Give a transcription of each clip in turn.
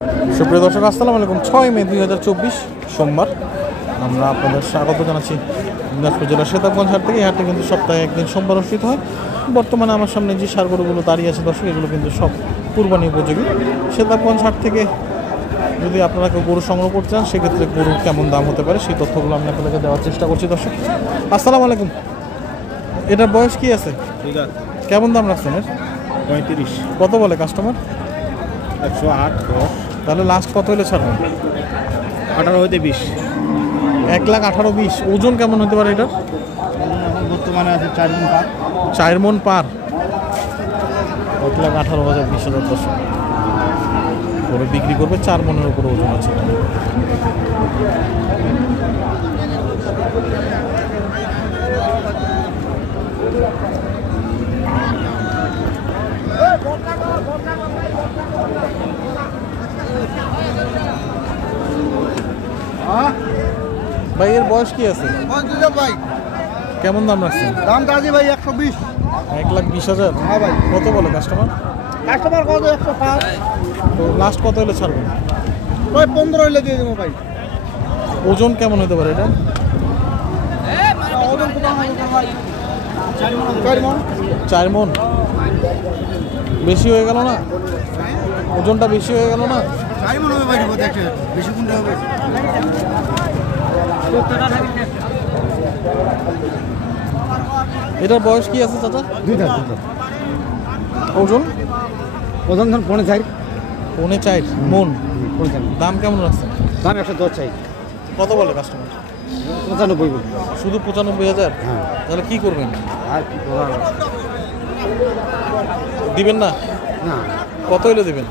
সুপ্রিয় দর্শক, আসসালামু আলাইকুম। 6 মে 2024 সোমবার আমরা আপনাদের স্বাগত জানাচ্ছি দিনাজপুর জেলার সেতাবগঞ্জ হাট থেকে। এই হাটে কিন্তু সপ্তাহে একদিন সোমবার অনুষ্ঠিত হয়। বর্তমানে আমার সামনে যে সার গরুগুলো দাঁড়িয়ে আছে দর্শক, এগুলো কিন্তু সব কুরবানি উপযোগী। সেতাবগঞ্জ হাট থেকে যদি আপনারা কেউ গরু সংগ্রহ করতে চান, সেক্ষেত্রে গরুর কেমন দাম হতে পারে সেই তথ্যগুলো আমি আপনাদেরকে দেওয়ার চেষ্টা করছি দর্শক। আসসালামু আলাইকুম। এটার বয়স কি আছে? কেমন দাম রাখছেন এর? 35। কত বলে কাস্টমার? 108, 10। তাহলে লাস্ট কত হলে ছাড়বেন? 18 হইতে 20। 1,18,20,000। ওজন কেমন হতে পারে এটার? এখন বর্তমানে আছে 4 মণ পার। 4 মণ পার। 1,18,20,000 দর্শক করে বিক্রি করবে। 4 মণের উপরে ওজন আছে। ভাই এর বয়স কি আছে? ভাই কেমন দাম রাখছেন? দাম কাজী ভাই 120। 1,20,000। হ্যাঁ ভাই। কত বলে কাস্টমার? কাস্টমার কত? 105। তো লাস্ট কত হলে ছাড়বেন? ভাই 15 হইলে দিয়ে দেবো ভাই। ওজন কেমন হতে পারে এটা? ওজন কত হবে ভাই? 4 মণ। 4 মণ। বেশি হয়ে গেল না? ওজনটা বেশি হয়ে গেল না? 4 মণ হবে ভাই, দেখে বেশি কোনটা হবে? এটার বয়স কি আছে চাচা? 2 দাঁত। ওজন? ওজন ধর 4.5। 4.5 মণ। দাম কেমন রাখছেন? দাম 110 চাই। কত বলে কাস্টমার? 95 বলবো। শুধু 95,000? হ্যাঁ। তাহলে কি করবেন? আর কি করার? দিবেন না? না, কত হলে দিবেন?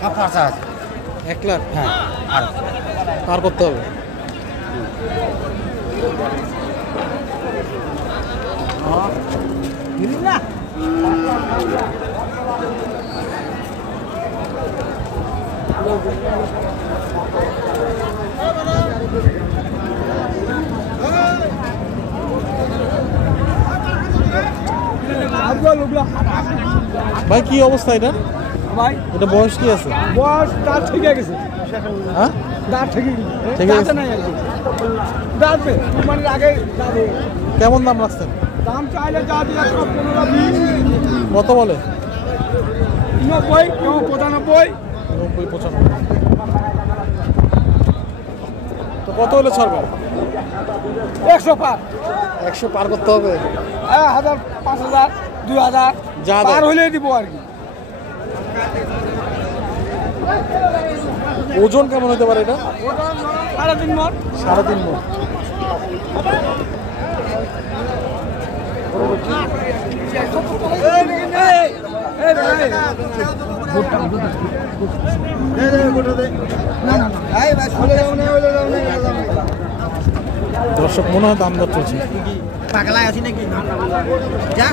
কাপড় আছে। 1 লাখ? হ্যাঁ। আর পার করতে হবে। ভাই কি অবস্থা এটা? ভাই এটা বয়স কি আছে? বয়স দাঁত ঠিক গেছে। হ্যাঁ, দাঁত ঠিক ঠিক আছে। নাই আর কি। দাঁতবে মানে আগে দাঁতবে। কেমন দাম রাখছেন? দাম চাইলে যা দিয়ে 115-20। কত বলে? 90, 95। 90-95। তো কত হলে ছাড়বেন? 100 পার। 100 পার করতে হবে। 1000, 5000, 2000 যা দেয়। পার হলেই দিব আর কি। ওজন কেমন হতে পারে এটা? 3.5 মণ। 3.5 মণ। দর্শক মনে হয় দাম দর চলছে। পাগলায় আছি নাকি? যা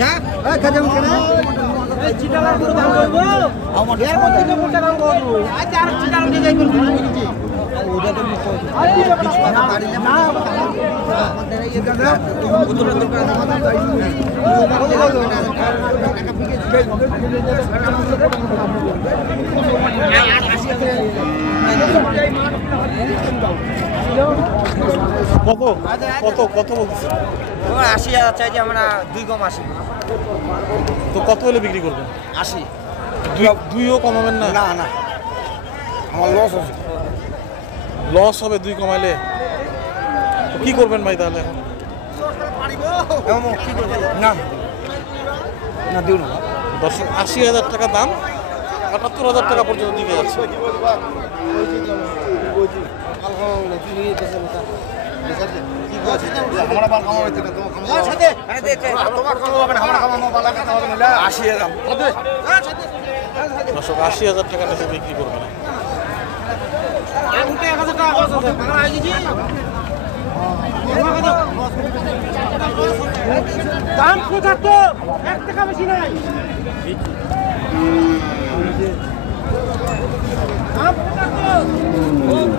যা খাজাম কেন? এই চিটালার পুরো দাম করব। আমার এর মধ্যে যে মোটা দাম করব। আজ আর চিটালার নিয়ে যাইবেন ঘুরে নিচে। ওটা তো মুখ আছে। বিশ টাকা পারিলে না আমাদের এই জায়গা উত্তর দরকার আমাদের কত কত কত বলতেছে? 80,000 চাই যে আমরা 2 কম 80। তো কত হলে বিক্রি করবেন? 80। দুইও কমাবেন না? না না, আমার লস আছে। লস হবে 2 কমাইলে। তো কি করবেন ভাই তাহলে এখন? কি করবো? না না দিও না। দর্শক 80,000 টাকা দাম, 78,000 টাকা পর্যন্ত দিকে যাচ্ছে। আমরা বাল কামাবো এটা তো তোমার কামাবো হবে না, আমরা কামাবো বাল কামাবো হবে না। 80,000। দর্শক 80,000 টাকা নিচে বিক্রি করবে না। দাম 75, 1 টাকা বেশি নাই। দাম 75।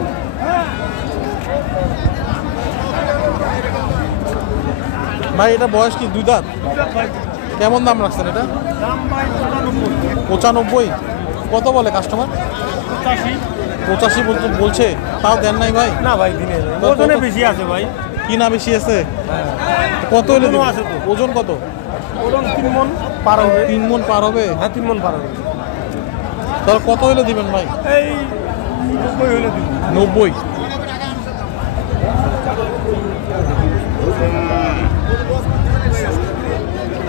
ভাই এটা বয়স কি 2 দাঁত? কেমন দাম রাখছেন এটা? 95। কত বলে কাস্টমার? 85 বলছে, তাও দেন নাই ভাই? না ভাই দিনে ওজনে বেশি আছে ভাই। কি না বেশি আছে? কত হলে দিবেন? আছে তো। ওজন কত? ওজন 3 মণ পার হবে। 3 মণ পার হবে? হ্যাঁ 3 মণ পার হবে। তাহলে কত হলে দিবেন ভাই? এই 90 হলে দিন। 90।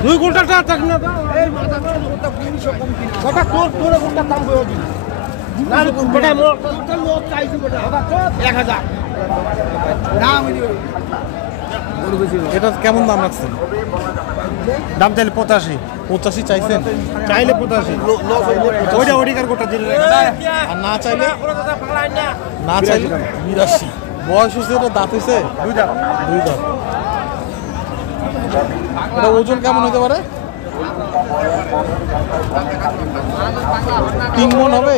দুই ঘন্টা চাক না এই গোটা তোর গোটা দাম হয়ে দিন না গোটা মোর লোক চাইছি গোটা 1000 দাম হইলো এটা কেমন দাম রাখছেন? দাম চাইলে 85 85 চাইছেন? চাইলে 85 ওইটা ওডিকার গোটা দিলে আর না চাইলে? না চাইলে 82। বয়স হয়েছে, এটা দাঁত হয়েছে? 2 দাম 2 দাঁত। এটা ওজন কেমন হতে পারে? 3 মণ হবে?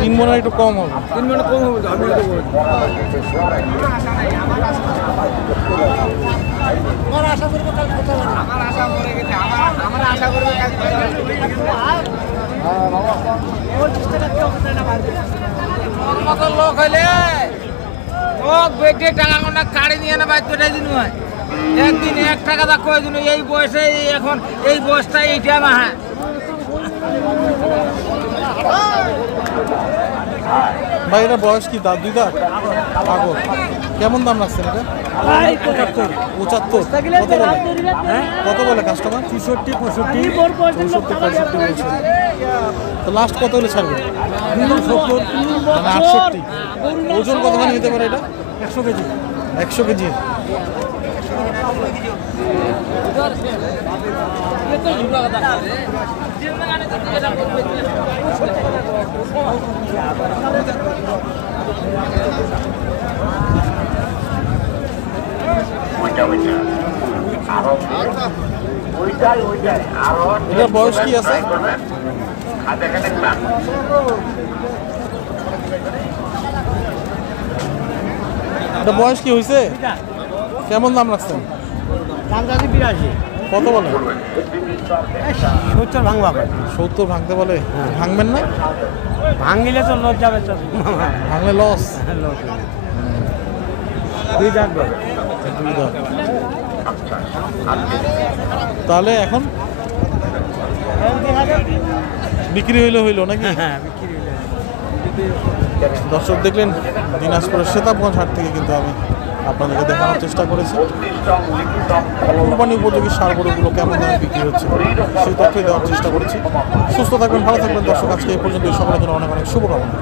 3 মণ একটু কম হবে। 3 মণ কম হবে আমি তো বলি আমার আশা করব কাল কথা বলবো আমার আশা মরে গেছে আমার আশা করব কাল কথা বলবো হ্যাঁ বাবা ওই চেষ্টা করতে না পারবে কত লোক হইলে ও বেটে টাকা কোনা কাড়ি নিয়ে না বাইতে দেই দিন হয় একদিন 1 টাকা দা কই দিন এই বয়সে এখন এই বয়সটা এইটা না হ্যাঁ ভাই এটা বয়স কি দাঁত? 2 দাঁত পাগল। কেমন দাম রাখছেন এটা? 75। কত বলে? কত বলে কাস্টমার? 64 65 বলছে। তো লাস্ট কত হলে ছাড়বেন? 70 মানে 68। ওজন কতখানি হতে পারে এটা? 100 কেজি 100 কেজি। এটার বয়স কি আছে? এটা বয়স কি হয়েছে? কেমন দাম রাখছেন? দাম যাচ্ছে 82 কত বলে? 70 ভাঙবা 70 ভাঙতে বলে? ভাঙবেন না? ভাঙিলে তো লস যাবে তো ভাঙলে লস। লস 2 দাম 2 দাঁত। তাহলে এখন বিক্রি হইলো নাকি? হ্যাঁ বিক্রি হইলো। দর্শক দেখলেন দিনাজপুরের সেতাবগঞ্জ হাট থেকে কিন্তু আমি আপনাদেরকে দেখানোর চেষ্টা করেছি কোরবানি উপযোগী সার গরুগুলো কেমন দামে বিক্রি হচ্ছে সেই তথ্যই দেওয়ার চেষ্টা করেছি। সুস্থ থাকবেন, ভালো থাকবেন দর্শক। আজকে এই পর্যন্ত সকলের জন্য অনেক অনেক শুভকামনা।